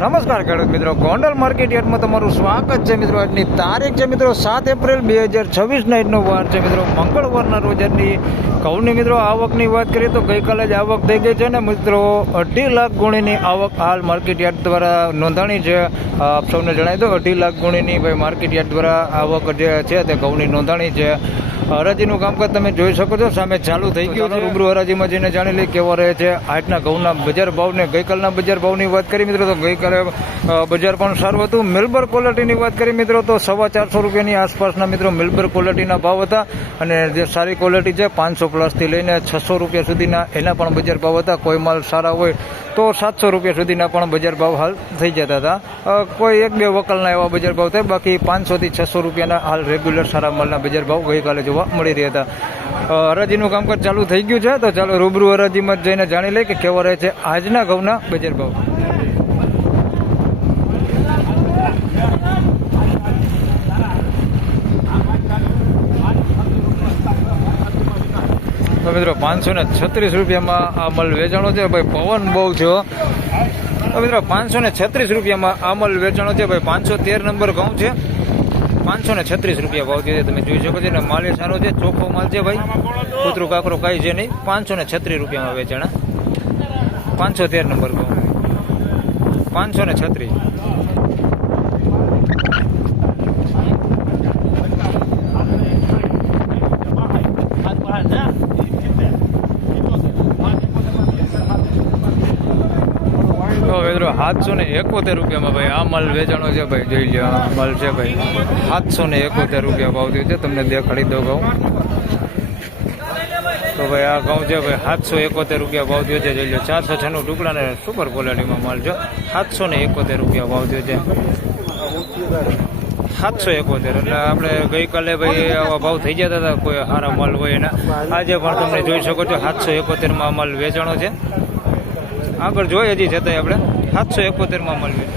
નમસ્કાર ખેડૂત મિત્રો, ગોંડલ માર્કેટ યાર્ડમાં તમારું સ્વાગત છે મિત્રો. આજની તારીખ છે મિત્રો 7 એપ્રિલ 2026 આજનો વાર છે મિત્રો મંગળવારના રોજ. આજની ઘઉંની મિત્રો આવકની વાત કરીએ તો ગઈકાલે જ આવક થઈ ગઈ છે ને મિત્રો. 2.5 લાખ ગુણીની આવક હાલ માર્કેટ યાર્ડ દ્વારા નોંધાણી છે. આપ સૌને જણાવી દો 2.5 લાખ ગુણીની ભાઈ માર્કેટ યાર્ડ દ્વારા આવક જે છે તે ઘઉંની નોંધાણી છે. હરાજીનું કામકાજ તમે જોઈ શકો છો, સામે ચાલુ થઈ ગયું છે. રૂબરૂ હરાજીમાં જઈને જાણી લઈ કેવા રહે છે આજના ઘઉંના બજાર ભાવ ને ગઈકાલના બજાર ભાવની વાત કરી મિત્રો તો ગઈકાલે બજાર પણ સારું હતું. મિલબર ક્વોલિટીની વાત કરી મિત્રો તો 450 રૂપિયાની આસપાસના મિત્રો મિલબર ક્વોલિટીના ભાવ હતા. અને જે સારી ક્વોલિટી છે 500+ લઈને 600 રૂપિયા સુધીના એના પણ બજાર ભાવ હતા. કોઈ માલ સારા હોય તો 700 રૂપિયા સુધીના પણ બજાર ભાવ હાલ થઈ જતા હતા. કોઈ 1-2 વકલના એવા બજાર ભાવ થાય, બાકી 500 થી 600 રૂપિયાના હાલ રેગ્યુલર સારા માલના બજાર ભાવ ગઈકાલે જોવા મળી રહ્યા હતા. હરાજીનું કામકાજ ચાલુ થઈ ગયું છે તો ચાલો રૂબરૂ હરાજીમાં જઈને જાણી લઈએ કે કેવા રહે છે આજના ઘઉંના બજાર ભાવ. તો મિત્રો 536 રૂપિયામાં આ મલ વેચાણો છે ભાઈ. પવન બહુ છે. તો મિત્રો 536 રૂપિયામાં આ મલ વેચાણો છે ભાઈ. 513 નંબર ઘઉં છે. 536 રૂપિયા ભાવ છે, તમે જોઈ શકો છો ને. માલ એ સારો છે, ચોખ્ખો માલ છે ભાઈ. કૂતરું કાકરો કાંઈ છે નહીં. 536 રૂપિયામાં વેચાણા. 513 નંબર ઘઉં 536. તો મિત્રો 771 રૂપિયામાં ભાઈ આ માલ વેચાણો છે ભાઈ. જોઈ લો આ માલ છે ભાઈ. 771 રૂપિયા ભાવ થયો છે. તમને દેખાડી દો ઘઉં તો ભાઈ આ ઘઉં છે ભાઈ 771 રૂપિયા ભાવ થયો છે. જોઈ લો 496 ટુકડા ને સુપર ક્વોલિટીમાં માલ છે. 771 રૂપિયા ભાવ થયો છે. 771 એટલે આપણે ગઈકાલે ભાઈ આવા ભાવ થઈ જતા હતા કોઈ સારા માલ હોય એના. આજે પણ તમને જોઈ શકો છો 771માં માલ વેચાણો છે. આગળ જોઈએ હજી છતાંય આપણે 771માં માલ મિત્રો.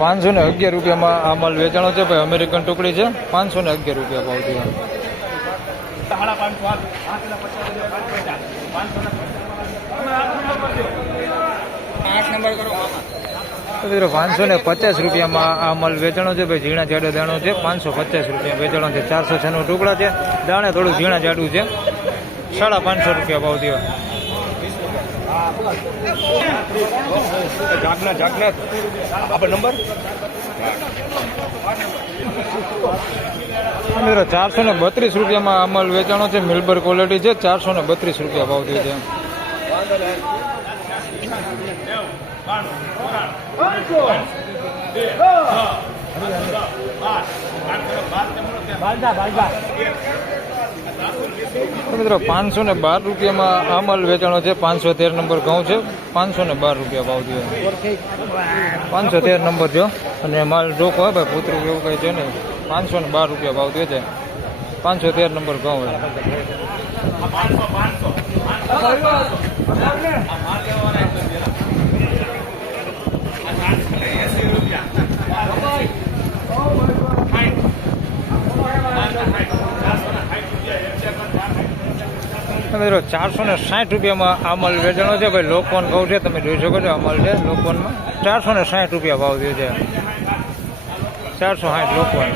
511 રૂપિયામાં આ માલ વેચાણો છે ભાઈ. અમેરિકન ટુકડી છે. 511 રૂપિયા ભાવ થયો. મિત્રો 550 રૂપિયામાં આ માલ વેચાણો છે ભાઈ. ઝીણા જાડો દાણો છે. 550 રૂપિયા વેચાણો છે. 496 ટુકડા છે. દાણે થોડું ઝીણા જાડું છે. 550 રૂપિયા ભાવ થયો. મિત્રો 432 રૂપિયામાં આ માલ વેચાણો છે. મિલબર ક્વોલિટી છે. 432 રૂપિયા ભાવ થયો છે. મિત્રો 512 રૂપિયામાં આ માલ વેચાણો છે. 513 નંબર ઘઉં છે. 512 રૂપિયા ભાવ થયો. 513 નંબર જો અને માલ જોકો હોય ભાઈ. પુતરું એવું કંઈ છે ને. 512 રૂપિયા ભાવ થયો છે. 513 નંબર ઘઉં હોય. મિત્રો 460 રૂપિયામાં આ માલ વેચાણો છે ભાઈ. લોકોન ઘઉં છે, તમે જોઈ શકો છો. આ માલ છે લોકોનમાં 460 રૂપિયા ભાવ થયો છે. 460 લોકોન.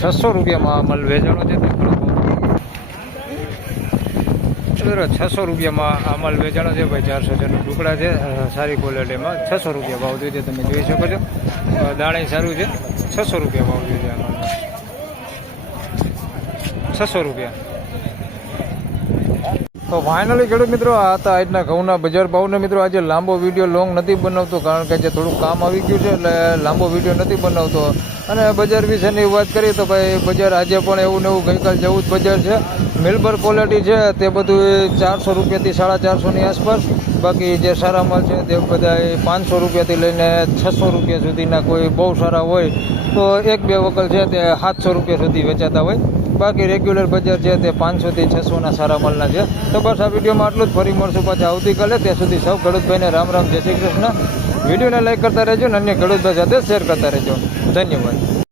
600 રૂપિયામાં આ માલ વેચાણો છે. 600 રૂપિયામાં આ માલ વેચાણો છે ભાઈ. 400 ટુકડા છે. સારી ક્વોલિટીમાં 600 રૂપિયા ભાવ થયો છે. તમે જોઈ શકો છો. દાણે સારું છે. 600 રૂપિયા ભાવ થયો છે આ માલ. 600 રૂપિયા. તો ફાઇનલી ખેડૂત મિત્રો આ હતા આજના ઘઉંના બજાર ભાવને મિત્રો. આજે લાંબો વિડીયો લોંગ નથી બનાવતો કારણ કે આજે થોડુંક કામ આવી ગયું છે એટલે લાંબો વિડીયો નથી બનાવતો. અને બજાર વિશેની વાત કરીએ તો ભાઈ બજાર આજે પણ એવું ને એવું ગઈકાલ જેવું જ બજાર છે. મિલબર ક્વોલિટી છે તે બધું 400 રૂપિયાથી 450ની આસપાસ. બાકી જે સારા માલ છે તે બધા 500 રૂપિયાથી લઈને 600 રૂપિયા સુધીના કોઈ બહુ સારા હોય તો 1-2 વકલ છે તે 700 રૂપિયા સુધી વેચાતા હોય. બાકી રેગ્યુલર બજાર છે તે 500 થી 600ના સારા માલના છે. તો બસ આ વિડીયોમાં આટલું જ. ફરી મળશું પાછા આવતીકાલે. ત્યાં સુધી સૌ ખેડૂતભાઈને રામ રામ, જય શ્રી કૃષ્ણ. વિડીયોને લાઈક કરતા રહેજો અને અન્ય ખેડૂતભાઈ સાથે શેર કરતા રહેજો. ધન્યવાદ.